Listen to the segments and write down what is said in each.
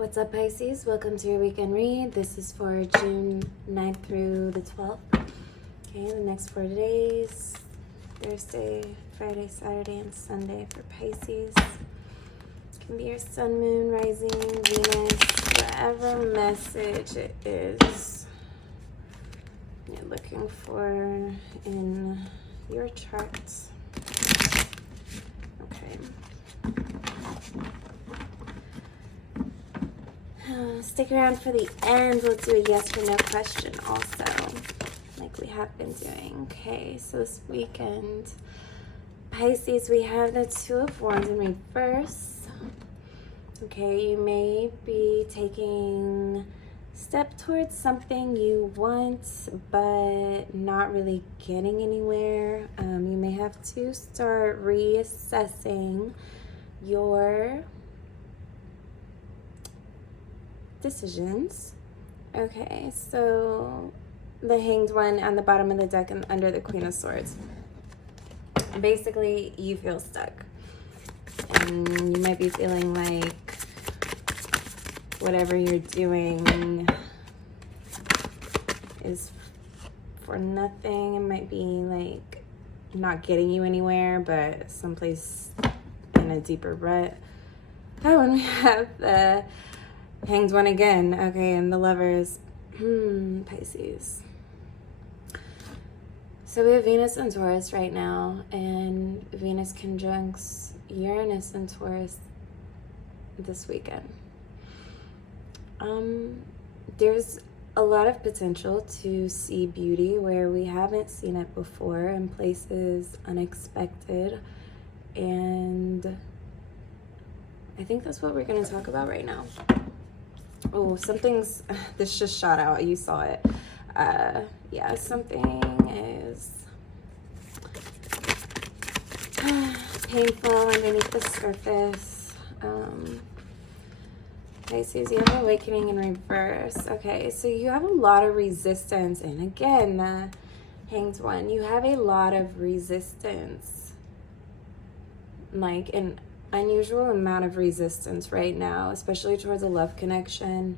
What's up, Pisces? Welcome to your weekend read. This is for June 9th through the 12th. Okay, the next 4 days, Thursday, Friday, Saturday, and Sunday for Pisces. It can be your sun, moon, rising, Venus, whatever message it is you're looking for in your chart. Okay. Stick around for the end. We'll do a yes or no question also, like we have been doing. Okay, so this weekend, Pisces, we have the Two of Wands in reverse. Okay, you may be taking a step towards something you want, but not really getting anywhere. You may have to start reassessing your decisions. Okay, so the Hanged One on the bottom of the deck and under the Queen of Swords. Basically, you feel stuck. And you might be feeling like whatever you're doing is for nothing. It might be like not getting you anywhere, but someplace in a deeper rut. Oh, and we have the Hanged One again. Okay, and the Lovers. Pisces. So we have Venus and Taurus right now, and Venus conjuncts Uranus and Taurus this weekend. There's a lot of potential to see beauty where we haven't seen it before, in places unexpected, and I think that's what we're going to talk about right now. Oh, something's, this just shot out, you saw it. Yeah, something is painful underneath the surface. Pisces, you have awakening in reverse. Okay, so you have a lot of resistance, and again, the Hanged One, you have a lot of resistance, like an unusual amount of resistance right now, especially towards a love connection.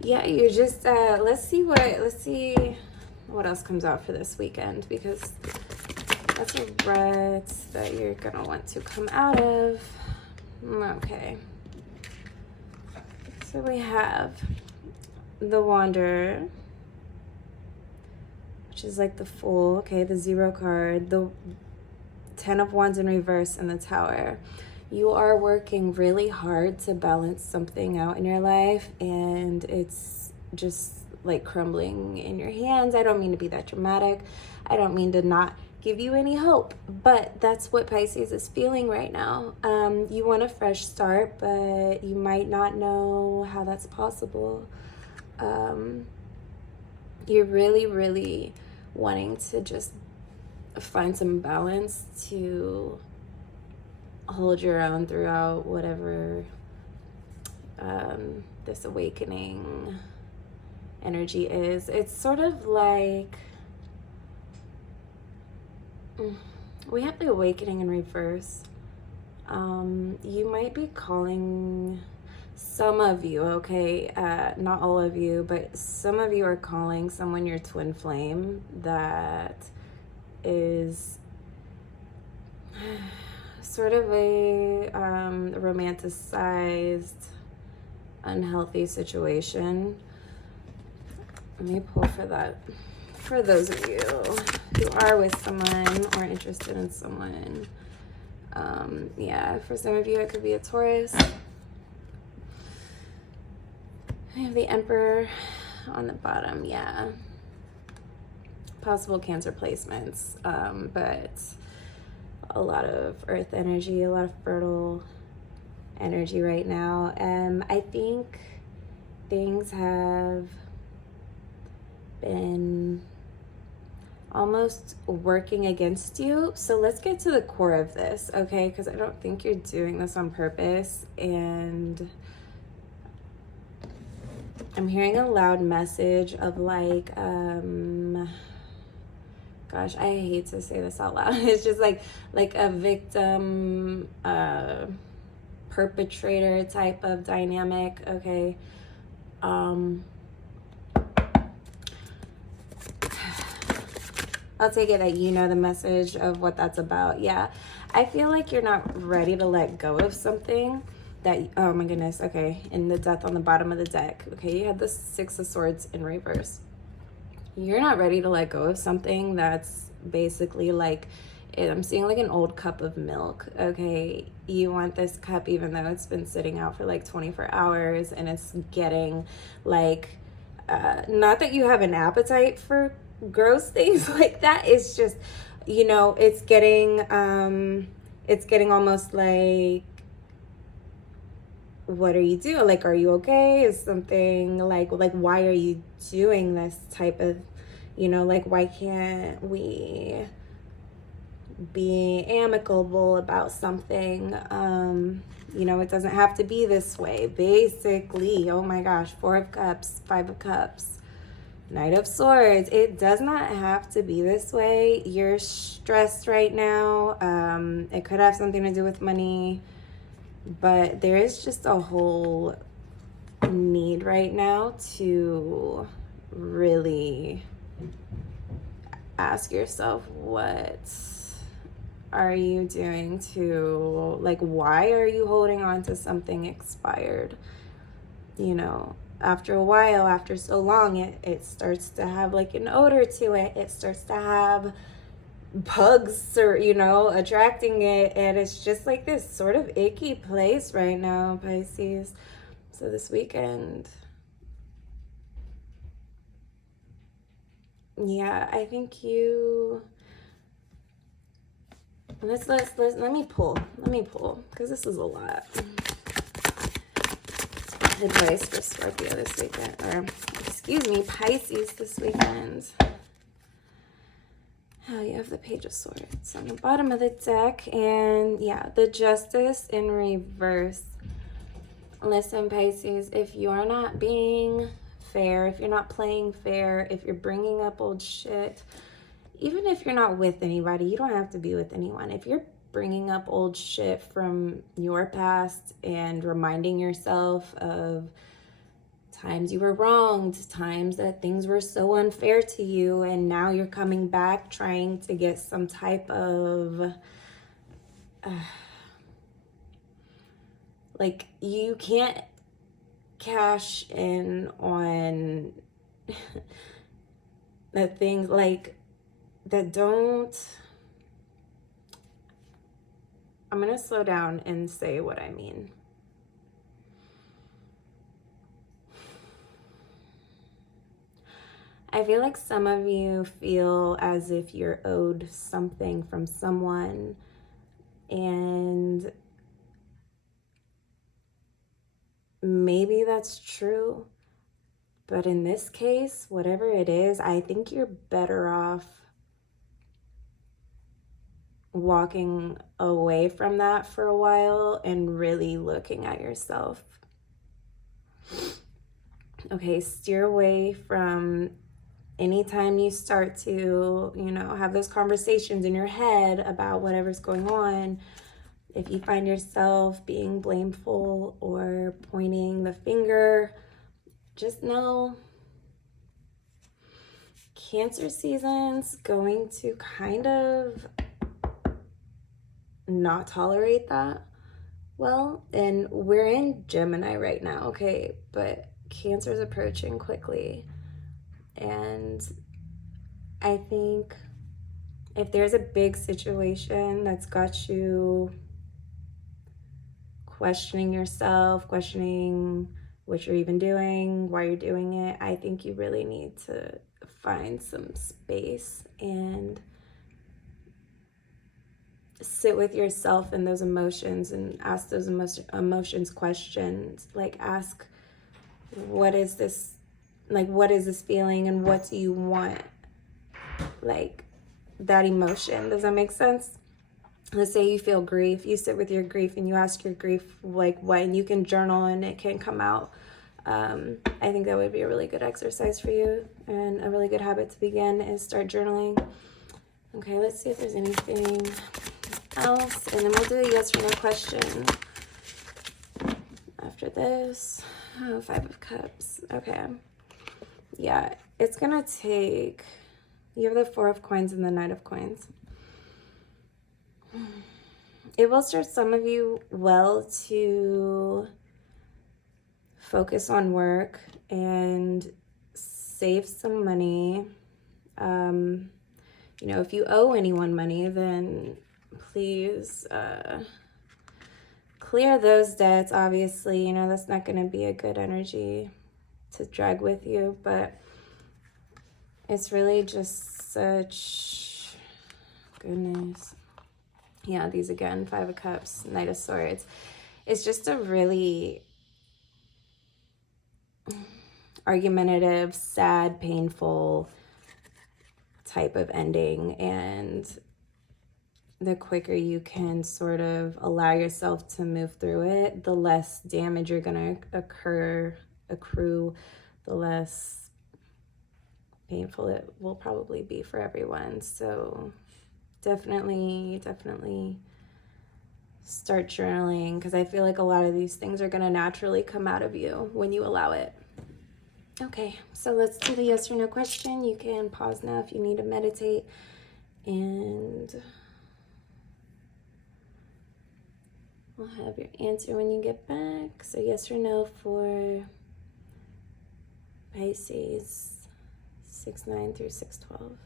Yeah, you just let's see what else comes out for this weekend, because that's a rut that you're gonna want to come out of. Okay, so we have the Wanderer, which is like the Fool, okay, the Zero card, the Ten of Wands in reverse, and the Tower. You are working really hard to balance something out in your life, and it's just like crumbling in your hands. I don't mean to be that dramatic. I don't mean to not give you any hope, but that's what Pisces is feeling right now. You want a fresh start, but you might not know how that's possible. You're really wanting to just find some balance to hold your own throughout whatever this awakening energy is. It's sort of like we have the awakening in reverse. You might be calling, some of you, okay, not all of you, but some of you are calling someone your twin flame that is sort of a romanticized, unhealthy situation. Let me pull for that. For those of you who are with someone or interested in someone, yeah, for some of you it could be a Taurus. I have the Emperor on the bottom, yeah. Possible Cancer placements, but a lot of earth energy, a lot of fertile energy right now. I think things have been almost working against you. So let's get to the core of this, okay? Because I don't think you're doing this on purpose. And I'm hearing a loud message of like gosh, I hate to say this out loud. It's just like a victim, perpetrator type of dynamic. Okay. I'll take it that you know the message of what that's about. Yeah. I feel like you're not ready to let go of something that, oh my goodness. Okay. And the death on the bottom of the deck. Okay. You had the Six of Swords in reverse. You're not ready to let go of something that's basically like, I'm seeing like an old cup of milk. Okay. You want this cup even though it's been sitting out for like 24 hours and it's getting like, not that you have an appetite for gross things like that. It's just, you know, it's getting almost like, what are you doing? Like, are you okay? Is something like why are you doing this type of, you know, like, why can't we be amicable about something? You know, it doesn't have to be this way, basically. Oh my gosh, Four of Cups, Five of Cups, Knight of Swords. It does not have to be this way. You're stressed right now. It could have something to do with money, but there is just a whole need right now to really ask yourself, what are you doing to, like, why are you holding on to something expired? You know, after a while, after so long, it starts to have like an odor to it. It starts to have bugs, or, you know, attracting it, and it's just like this sort of icky place right now, Pisces. So this weekend, yeah, I think you, let me pull, because this is a lot. Advice for Scorpio this weekend, or excuse me, Pisces this weekend. Oh, you have the Page of Swords on the bottom of the deck, and yeah, the Justice in reverse. Listen, Pisces, if you're not being fair, if you're not playing fair, if you're bringing up old shit, even if you're not with anybody, you don't have to be with anyone. If you're bringing up old shit from your past and reminding yourself of times you were wronged, times that things were so unfair to you, and now you're coming back trying to get some type of like, you can't cash in on the things like that don't, I'm gonna slow down and say what I mean. I feel like some of you feel as if you're owed something from someone, and maybe that's true, but in this case, whatever it is, I think you're better off walking away from that for a while and really looking at yourself. Okay, steer away from anytime you start to, you know, have those conversations in your head about whatever's going on. If you find yourself being blameful or pointing the finger, just know Cancer season's going to kind of not tolerate that well. And we're in Gemini right now, okay? But Cancer's approaching quickly. And I think if there's a big situation that's got you questioning yourself, questioning what you're even doing, why you're doing it, I think you really need to find some space and sit with yourself and those emotions and ask those emotions questions. Like, ask, what is this? Like, what is this feeling and what do you want? Like, that emotion. Does that make sense? Let's say you feel grief. You sit with your grief and you ask your grief, like, what, and you can journal and it can come out. I think that would be a really good exercise for you, and a really good habit to begin is start journaling. Okay, let's see if there's anything else, and then we'll do a yes or no question after this. Oh, 5 of Cups. Okay. Yeah, it's gonna take, you have the 4 of Coins and the Knight of Coins. It will serve some of you well to focus on work and save some money. You know, if you owe anyone money, then please clear those debts. Obviously, you know, that's not going to be a good energy to drag with you, but it's really just such, goodness. Yeah, these again, 5 of Cups, Knight of Swords. It's just a really argumentative, sad, painful type of ending, and the quicker you can sort of allow yourself to move through it, the less damage you're going to accrue, the less painful it will probably be for everyone. So definitely start journaling, because I feel like a lot of these things are going to naturally come out of you when you allow it. Okay, so let's do the yes or no question. You can pause now if you need to meditate, and we'll have your answer when you get back. So yes or no for Pisces 6/9 through 6/12.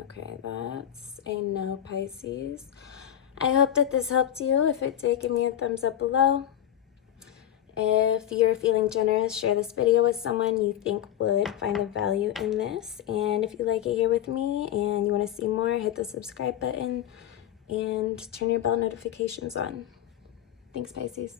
Okay, that's a no, Pisces. I hope that this helped you. If it did, give me a thumbs up below. If you're feeling generous, share this video with someone you think would find the value in this. And if you like it here with me and you want to see more, hit the subscribe button and turn your bell notifications on. Thanks, Pisces.